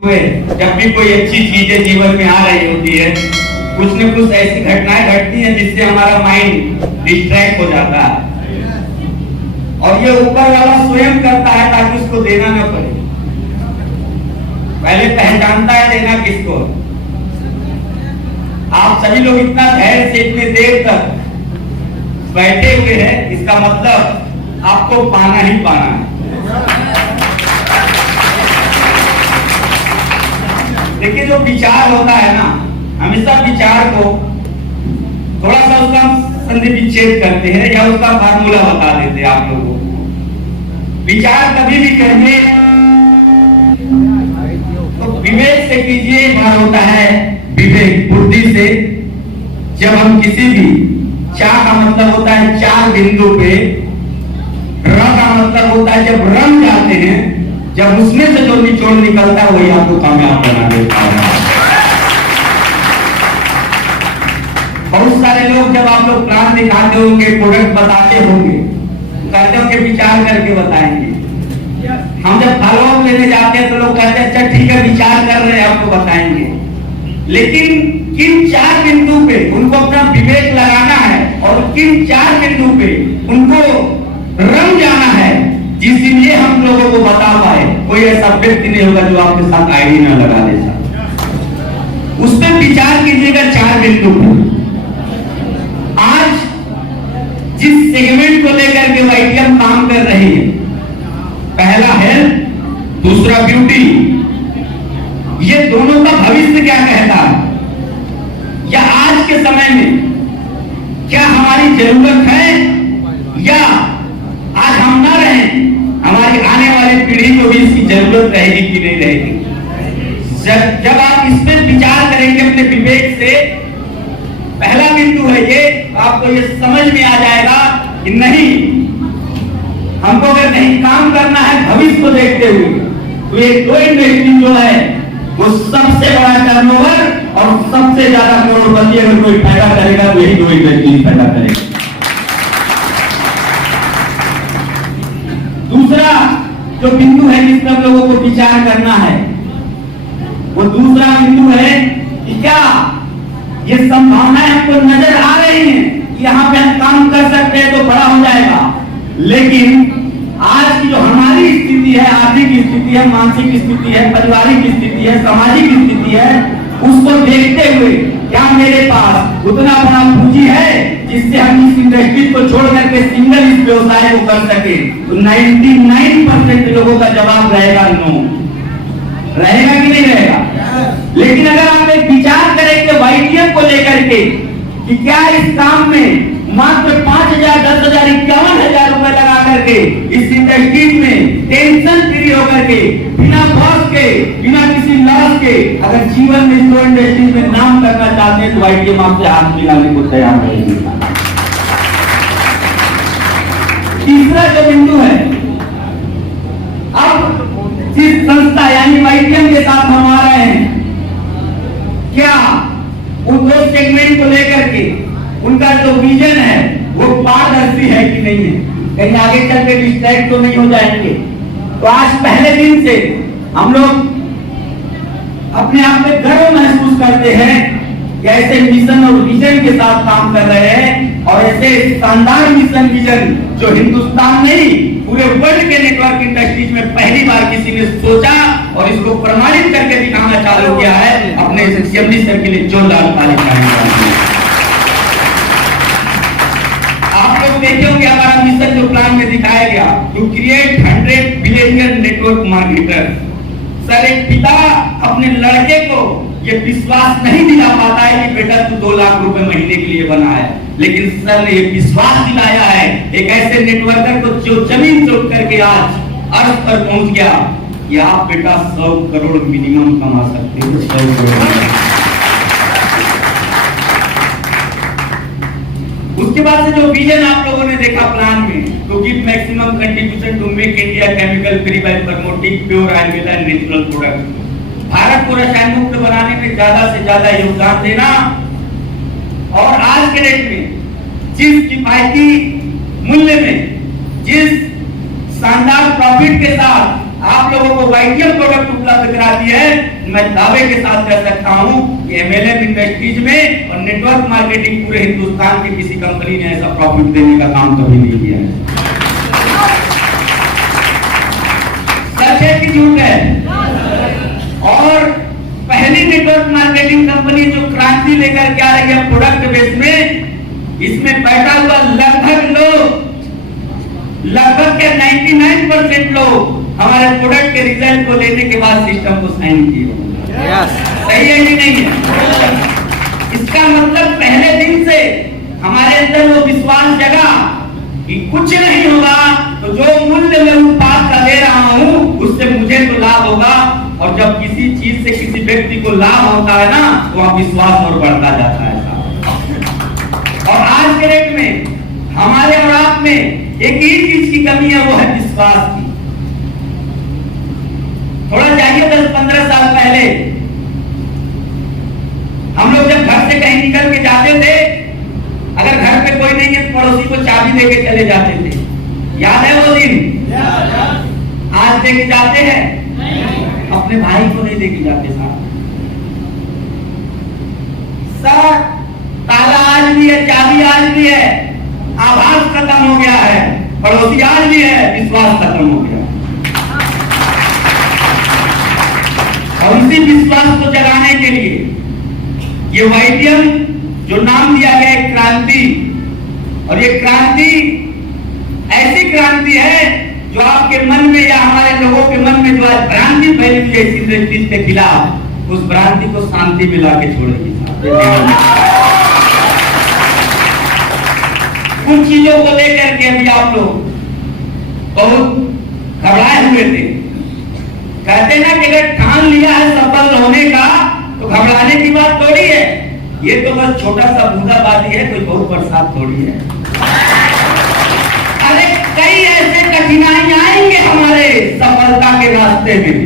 जब भी कोई अच्छी चीजें जीवन में आ रही होती है, कुछ न कुछ ऐसी घटनाएं घटती हैं जिससे हमारा माइंड डिस्ट्रैक्ट हो जाता है और ये ऊपर वाला स्वयं करता है ताकि उसको देना न पड़े। पहले पहचानता है देना किसको। आप सभी लोग इतना धैर्य से इतने देर तक बैठे हुए हैं, इसका मतलब आपको पाना ही पाना है। देखिए, जो विचार होता है ना, हमेशा विचार को थोड़ा सा उसका संधि विच्छेद करते हैं या उसका फार्मूला बता देते हैं आप लोगों को। विचार कभी भी करिए तो विवेक से कीजिए। बात होता है विवेक बुद्धि से। जब हम किसी भी चाह का मतलब होता है चार बिंदु पे, र का मतलब होता है जब रम जाते हैं, जब उसमें से जो निचोड़ निकलता है वही आपको कामयाब बना देता है। बहुत सारे लोग जब आप लोग प्लान दिखाते होंगे, प्रोडक्ट बताते होंगे, कहते होंगे विचार करके बताएंगे। हम जब फॉलोअप लेने जाते हैं तो लोग कहते हैं अच्छा ठीक है विचार कर रहे हैं आपको बताएंगे। लेकिन किन चार बिंदु पे उनको अपना विवेक लगाना है और किन चार बिंदु पे उनको रम जाना है, जिसलिए हम लोगों को बता पाए। कोई ऐसा व्यक्ति नहीं होगा जो आपके साथ आईडी ना लगा दे। उस पर विचार कीजिएगा चार बिंदु पे। आज जिस सेगमेंट को लेकर के वाईटीएम काम कर रही है, पहला हेल्थ, दूसरा ब्यूटी, ये दोनों का भविष्य क्या कहता है या आज के समय में क्या हमारी जरूरत है या आज हम ना रहें, हमारी आने वाली पीढ़ी को भी इसकी जरूरत रहेगी कि नहीं रहेगी। जब आप इस पर विचार करेंगे अपने विवेक से, पहला बिंदु है ये, आपको ये समझ में आ जाएगा कि नहीं, हमको अगर नहीं काम करना है भविष्य को देखते हुए, तो ये दो इंडस्ट्री जो है वो सबसे बड़ा टर्नओवर और सबसे ज्यादा करोड़पति अगर कोई पैदा करेगा वही दो इंडस्ट्री पैदा करेगा। दूसरा जो बिंदु है जिस पर लोगों को विचार करना है, वो दूसरा बिंदु है कि क्या ये संभावनाएं हमको नजर आ रही हैं कि यहाँ पे हम काम कर सकते हैं तो बड़ा हो जाएगा। लेकिन आज की जो हमारी स्थिति है, आर्थिक स्थिति है, मानसिक स्थिति है, पारिवारिक स्थिति है, सामाजिक स्थिति है, उसको देखते हुए क्या मेरे पास उतना बड़ा पूंजी है जिससे हम इस इंडस्ट्री को छोड़ करके सिंगल इस व्यवसाय को कर सके? तो 99% लोगों का जवाब रहेगा नो। रहेगा कि नहीं रहेगा? लेकिन अगर आप एक विचार करेंगे वाईटीएम को लेकर के कि क्या इस काम में मात्र 5,000, 10,000, 51,000 रुपए लगा करके इस इंडस्ट्री में टेंशन फ्री होकर के, बिना बॉस के, बिना किसी लॉस के अगर जीवन में इस इंडस्ट्री में नाम करना चाहते हैं तो वाईटीएम आपसे हाथ मिलाने को तैयार रहेगी। तीसरा जो बिंदु है, अब जिस संस्था यानी वाईटीएम के साथ हम आ रहे हैं, क्या उन दो सेगमेंट को लेकर के उनका जो विजन है वो पारदर्शी है कि नहीं है, कहीं आगे चल के डिस्ट्रैक्ट तो नहीं हो जाएंगे। तो आज पहले दिन से हम लोग अपने आप में गर्व महसूस करते हैं कि ऐसे मिशन और विजन के साथ काम कर रहे हैं और ऐसे शानदार मिशन विजन जो हिंदुस्तान नहीं पूरे वर्ल्ड के नेटवर्क इंडस्ट्रीज में पहली बार किसी ने सोचा और इसको प्रमाणित करके दिखाना चालू किया है। अपने सीएमडी सर के लिए जोरदार ताली बजाएं। आप लोग देखे होंगे हमारा मिशन जो प्लान में दिखाया गया, to create 100 billion network marketer. Sir, एक पिता अपने लड़के को ये विश्वास नहीं दिला पाता है कि बेटा तू 2 लाख रुपए महीने के लिए बना है, लेकिन सर ने ये विश्वास दिलाया है एक ऐसे नेटवर्कर को जो जमीन से उठ करके आज अर्थ पर पहुंच गया कि आप बेटा 100 करोड़ मिनिमम कमा सकते हो। 100 करोड़। उसके बाद से जो विजन आप लोगों ने देखा प्लान में, तो give maximum contribution to make India chemical free by promoting pure ayurveda and natural product. Bharat को रसायन मुक्त बनाने में ज्यादा से ज्यादा योगदान देना और आज के डेट में जिस किफायती मूल्य में, जिस शानदार प्रॉफिट के साथ आप लोगों को वाईटीएम प्रोडक्ट उपलब्ध कराती है, मैं दावे के साथ कह सकता हूं कि एमएलएम इंडस्ट्रीज में और नेटवर्क मार्केटिंग पूरे हिंदुस्तान की किसी कंपनी ने ऐसा प्रॉफिट देने का काम कभी नहीं किया है। सच है कि झूठ है? और पहली नेटवर्क मार्केटिंग कंपनी जो क्रांति लेकर के आ रही है प्रोडक्ट बेस में, इसमें बैठा हुआ लगभग के 99% लोग हमारे प्रोडक्ट के रिजल्ट को लेने के बाद सिस्टम को साइन किए। सही है कि नहीं है? इसका मतलब पहले दिन से हमारे अंदर वो विश्वास जगा कि कुछ नहीं होगा, तो जो मूल्य मैं उत्पाद का दे रहा हूं उससे मुझे तो लाभ होगा। और जब किसी चीज से किसी व्यक्ति को लाभ होता है ना, तो वहां विश्वास और बढ़ता जाता है। और आज के डेट में हमारे और आप में एक ही चीज की कमी है, वो है विश्वास की। थोड़ा जाइए 10-15 साल पहले हम लोग जब घर से कहीं निकल के जाते थे, अगर घर पे कोई नहीं है तो पड़ोसी को चाबी देके चले जाते थे। याद है वो दिन? आज देके जाते हैं? अपने भाई को नहीं देके जाते साहब। ताला आज भी है, चाबी आज भी है, आवाज खत्म हो गया है, पड़ोसी आज भी है, विश्वास खत्म हो गया। और इसी विश्वास को जगाने के लिए ये वाईटीएम जो नाम दिया गया है क्रांति, और ये क्रांति ऐसी क्रांति है जो आपके मन में या हमारे लोगों के मन में जो आज भ्रांति फैली हुई है इस इंडस्ट्रीज के खिलाफ, उस भ्रांति को शांति में लाके छोड़ेगी। कुछ चीजों को लेकर के अभी आप लोग बहुत घबराए हुए थे। कहते ना कि अगर ठान लिया है सफल होने का तो घबराने की बात थोड़ी है। ये तो बस छोटा सा बूंदाबांदी है, कोई बहुत बरसात थोड़ी है। अरे कई ऐसे कठिनाई आएंगे हमारे सफलता के रास्ते में,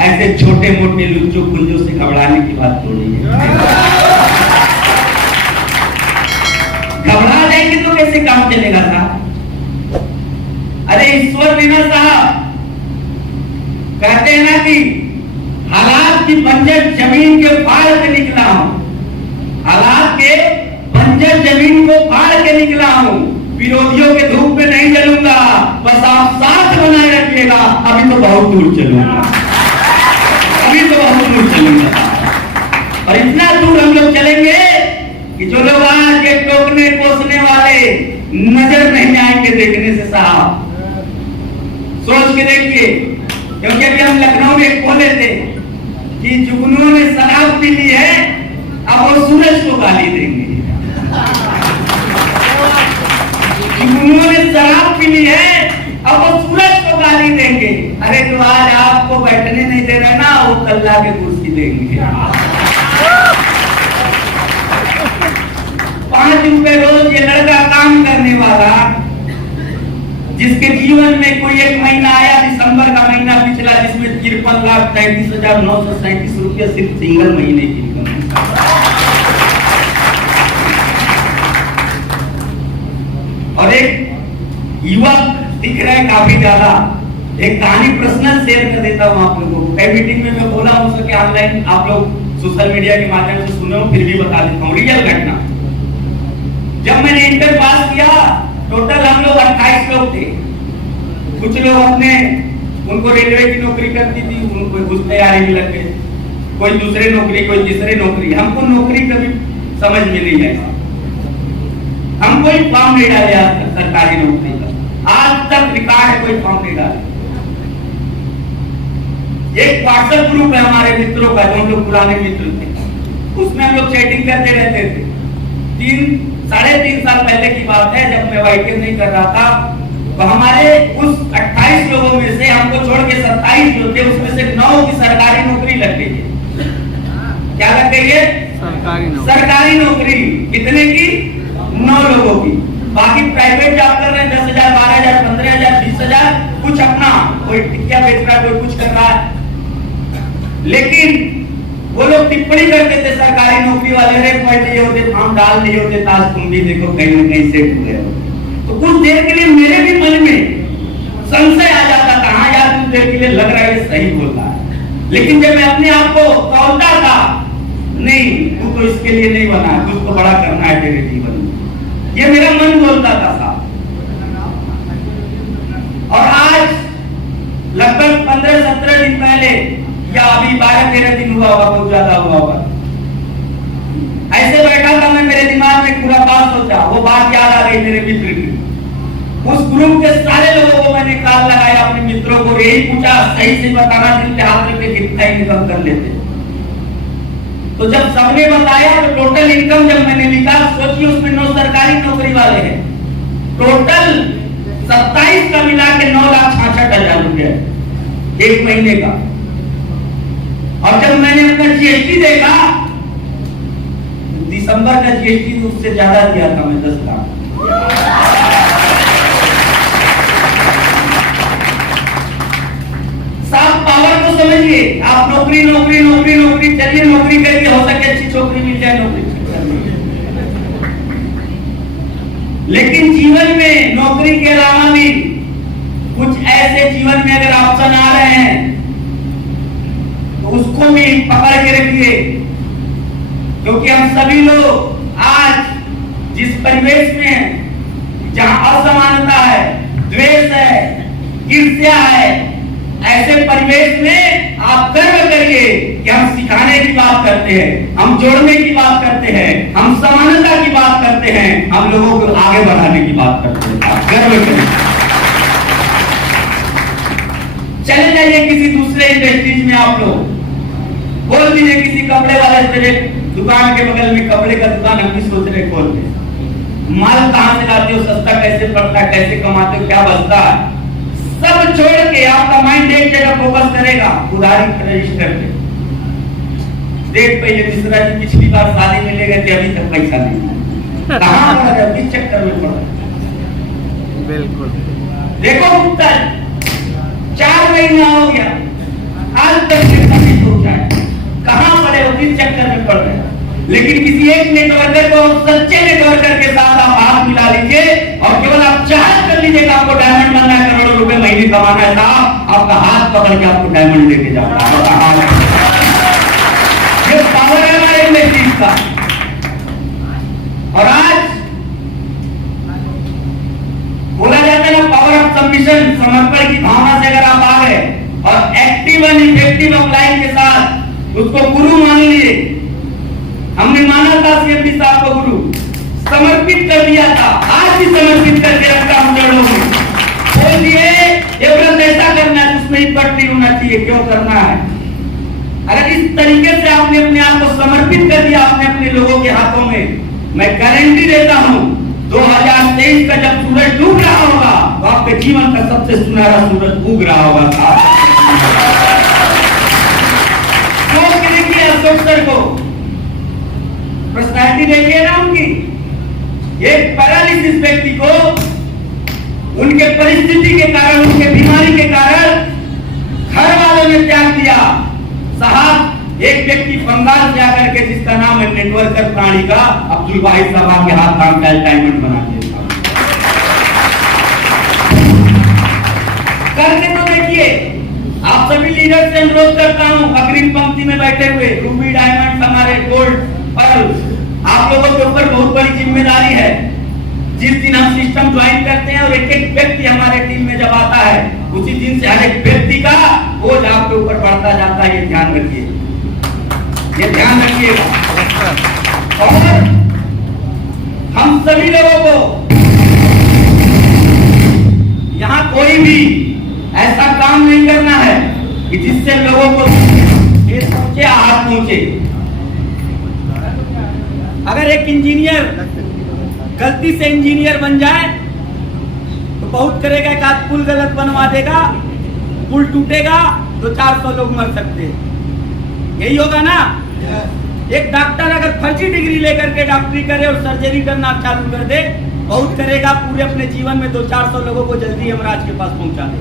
ऐसे छोटे मोटे लुच्चों पुंजों से घबराने की बात थोड़ी है। घबरा जाएंगे तो कैसे काम चलेगा साहब? अरे ईश्वर विनर साहब कहते हैं ना कि हालात की बंजर जमीन के फाड़ के निकला हूं, हालात के बंजर जमीन को फाड़ के निकला हूं, विरोधियों के धूप में नहीं जलूंगा, बस आप साथ बनाए रखिएगा। अभी तो बहुत दूर चलूंगा, अभी तो बहुत दूर चलूंगा। और इतना दूर हम लोग चलेंगे कि जो लोग आज ये टोकने कोसने वाले नजर नहीं आएंगे देखने से साहब। सोच के देखिए, क्योंकि अभी हम लखनऊ में बोले थे कि जुगनुओं ने शराब पी ली है, अब वो सूरज को गाली देंगे। जुगनुओं ने शराब पी ली है, अब वो सूरज को गाली देंगे। अरे जो आज आपको बैठने नहीं दे रहे ना, वो कल के कुर्सी देंगे। 5 रुपए रोज ये लड़का काम करने वाला, जिसके जीवन में कोई एक महीना आया दिसंबर का महीना पिछला, जिसमें 53,33,937 रुपया सिर्फ सिंगल महीने की इनकम है। और एक युवक दिख रहा है काफी ज्यादा। एक कहानी पर्सनल शेयर कर देता हूँ आप लोगों को। कई मीटिंग में मैं बोला हूँ कि ऑनलाइन आप लोग सोशल मीडिया के माध्यम से सुने हो, फिर भी बता देता हूँ रियल घटना। जब मैंने इंटर पास किया, टोटल हम लोग 28 लोग थे। कुछ लोग अपने उनको रेलवे की नौकरी करती थी, उनको घुस तैयारी में लग गए, कोई दूसरे नौकरी, कोई तीसरे नौकरी। हमको नौकरी कभी समझ में नहीं आई, हम कोई फॉर्म नहीं डाले आज तक सरकारी नौकरी का। आज तक रिकॉर्ड है, कोई फॉर्म नहीं डाले। एक व्हाट्सएप ग्रुप है हमारे मित्रों का, जो हम लोग पुराने मित्र थे, उसमें हम लोग चैटिंग करते रहते थे। 3-3.5 साल पहले की बात है, जब मैं वाईटीएम नहीं कर रहा था, तो हमारे उस 28 लोगों में से हमको छोड़ के 27 जो थे, उसमें से 9 की सरकारी नौकरी लग गई है। क्या लग गई है? सरकारी नौकरी। कितने की? 9 लोगों की। बाकी प्राइवेट जॉब कर रहे हैं, 10,000, 12,000, 15,000, 20,000, कुछ अपना, कोई टिक्किया बेच रहा है, कोई कुछ कर रहा है। लेकिन वो लोग टिप्पणी करते थे सरकारी नौकरी वाले, रे पढ़ लिए होते, फॉर्म डाल लिए होते, ताज तुम भी देखो कहीं न कहीं सेट हुए हो। तो कुछ देर के लिए मेरे भी मन में संशय आ जाता था, हाँ यार देर के लिए लग रहा है ये सही बोल रहा है, लेकिन जब मैं अपने आप को तौलता था, नहीं तू तो इसके लिए नहीं बना, कुछ तो बड़ा करना है तेरे जीवन में, ये मेरा मन बोलता था साहब। और आज लगभग 15-17 दिन पहले या अभी 12-13 दिन हुआ होगा, बहुत ज्यादा हुआ होगा, ऐसे बैठा था मैं, मेरे दिमाग में पूरा बात सोचा, वो बात याद आ गई मेरे मित्र की। उस ग्रुप के सारे लोगों को मैंने कॉल लगाया, अपने मित्रों को यही पूछा, सही से बताना, दिल के हाथ में कितना इनकम कर लेते। तो जब सबने बताया तो टोटल इनकम जब मैंने लिखा, सोचिए उसमें 9 सरकारी नौकरी वाले हैं, टोटल 27 का मिला के 9,66,000 रुपया एक महीने का। और जब मैंने अपना जीएसटी देखा, दिसंबर का जीएसटी उससे ज्यादा दिया था मैं 10 लाख। साफ पावर को समझिए आप, नौकरी नौकरी नौकरी नौकरी, चलिए नौकरी करके हो सके अच्छी छोकरी मिल जाए, नौकरी, लेकिन जीवन में नौकरी के अलावा भी कुछ ऐसे जीवन में अगर ऑप्शन आ रहे हैं तो उसको भी पकड़ के रखिए, क्योंकि हम सभी लोग आज जिस परिवेश में हैं, जहां असमानता है, द्वेष है, ईर्ष्या है, ऐसे परिवेश में आप गर्व करिए कि हम सिखाने की बात करते हैं, हम जोड़ने की बात करते हैं, हम समानता की बात करते हैं, हम लोगों को आगे बढ़ाने की बात करते हैं। आप गर्व करिए। चले जाइए किसी दूसरे इंडस्ट्रीज में, आप लोग बोल दीजिए किसी कपड़े वाले से, दुकान के बगल में कपड़े का दुकान हम भी सोच रहे खोल के, माल कहां से लाते हो, सस्ता कैसे पड़ता है, कैसे कमाते हो, क्या बचता है, सब छोड़ के आपका माइंड एक जगह फोकस करेगा, उधारी रजिस्टर पे। देख पहले मिश्रा जी पिछली बार शादी में ले गए थे, अभी तक पैसा नहीं, कहां पड़ा है, किस चक्कर में पड़ा। बिल्कुल देखो गुप्ता 4 महीना हो गया, आज तक नहीं सोचा है, कहां पड़े हो, किस चक्कर में पड़ रहे हैं। लेकिन किसी एक नेटवर्कर को, सच्चे नेटवर्कर के साथ आप हाथ मिला लीजिए और केवल आप चाहत कर लीजिएगा, आपको डायमंड बनना है, करोड़ों रुपए महीने कमाना है साहब, आपका हाथ पकड़ के आपको डायमंड लेके जाता है। ये पावर है हमारे इंडस्ट्रीज का। और आज बोला जाता है ना, पावर ऑफ सबमिशन, समर्पण की भावना से अगर आप आ गए और एक्टिव एंड इफेक्टिव अपलाइन के साथ उसको गुरु मान लीजिए। हमने माना था सीएमडी साहब को गुरु, समर्पित कर दिया था, आज भी समर्पित करके रखा हम चरणों में। बोलिए ये व्रत ऐसा करना है, उसमें इकट्ठ नहीं होना चाहिए, क्यों करना है। अगर इस तरीके से आपने अपने आप को समर्पित कर दिया आपने अपने लोगों के हाथों में, मैं गारंटी देता हूं 2023 का जब सूरज डूब रहा होगा तो आपके जीवन का सबसे सुनहरा सूरज उग रहा होगा। अशोक सर को पर्सनैलिटी देखिए ना उनकी, एक पैरालिसिस व्यक्ति को उनके परिस्थिति के कारण, उनके बीमारी के कारण घर वालों ने त्याग दिया। साहब एक व्यक्ति बंगाल से आकर के, जिसका नाम है नेटवर्कर प्राणी का अब्दुल वाहिद साहब के हाथ काम का डायमंड बना दिया। करके तो देखिए। आप सभी लीडर से अनुरोध करता हूं, अग्रिम पंक्ति में बैठे हुए रूबी डायमंड, हमारे गोल्ड, पर्ल, आप लोगों के ऊपर बहुत बड़ी जिम्मेदारी है। जिस दिन हम सिस्टम ज्वाइन करते हैं और एक एक व्यक्ति हमारे टीम में जब आता है, उसी दिन से हर एक व्यक्ति का बोझ आपके ऊपर बढ़ता जाता है। ये ध्यान रखिए, ये ध्यान रखिएगा। और हम सभी लोगों को यहाँ कोई भी ऐसा काम नहीं करना है कि जिससे लोगों को ये पहुंचे, हाथ पहुंचे। अगर एक इंजीनियर गलती से इंजीनियर बन जाए तो बहुत करेगा, एक आध पुल गलत बनवा देगा, पुल टूटेगा तो 400 लोग मर सकते हैं। यही होगा ना। एक डॉक्टर अगर फर्जी डिग्री लेकर के डॉक्टरी करे और सर्जरी करना चालू कर दे, बहुत करेगा, पूरे अपने जीवन में 200-400 लोगों को जल्दी यमराज के पास पहुंचा दे।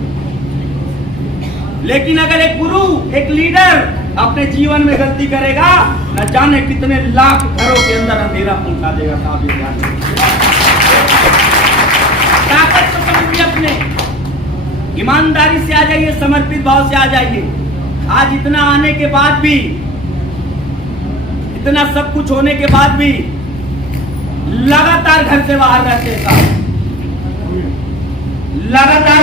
लेकिन अगर एक गुरु, एक लीडर अपने जीवन में गलती करेगा, न जाने कितने लाख घरों के अंदर अंधेरा पहुंचा देगा। साहब ये ध्यान, ताकत तो समझिए अपने, ईमानदारी से आ जाइए, समर्पित भाव से आ जाइए। आज इतना आने के बाद भी, इतना सब कुछ होने के बाद भी लगातार घर से बाहर रहते हैं, लगातार